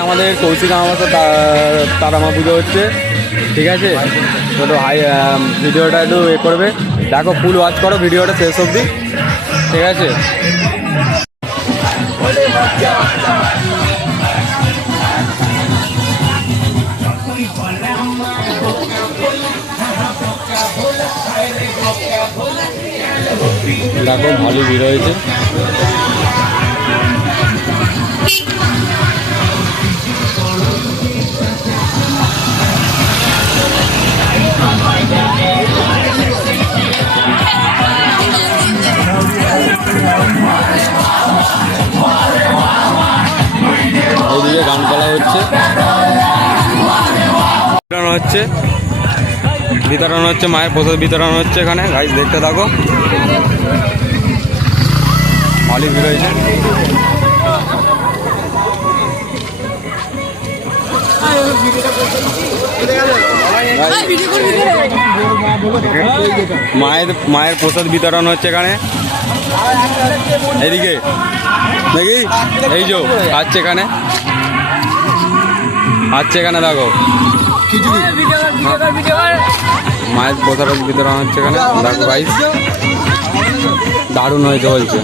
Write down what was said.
আমাদের কৌশিক আমাদের তারামা পুজো হচ্ছে, ঠিক আছে। তো হাই ভিডিওটা একটু এ করবে, দেখো ফুল ওয়াচ করো ভিডিওটা শেষ অবধি, ঠিক আছে। দেখো ভালোই ভিড় হয়েছে। এইদিকে গান পালা হচ্ছে, বিতরণ হচ্ছে মায়ের প্রসাদ বিতরণ হচ্ছে এখানে, গাইস দেখতে থাকো। ভালোই ভিড় হয়েছে। মায়ের প্রসাদ বিতরণ হচ্ছে এখানে, এদিকে দেখি এই যে আছে এখানে দেখো মায়ের প্রসাদ বিতরণ হচ্ছে এখানে, দেখো গাইস দারুণ হয়েছে বলছে।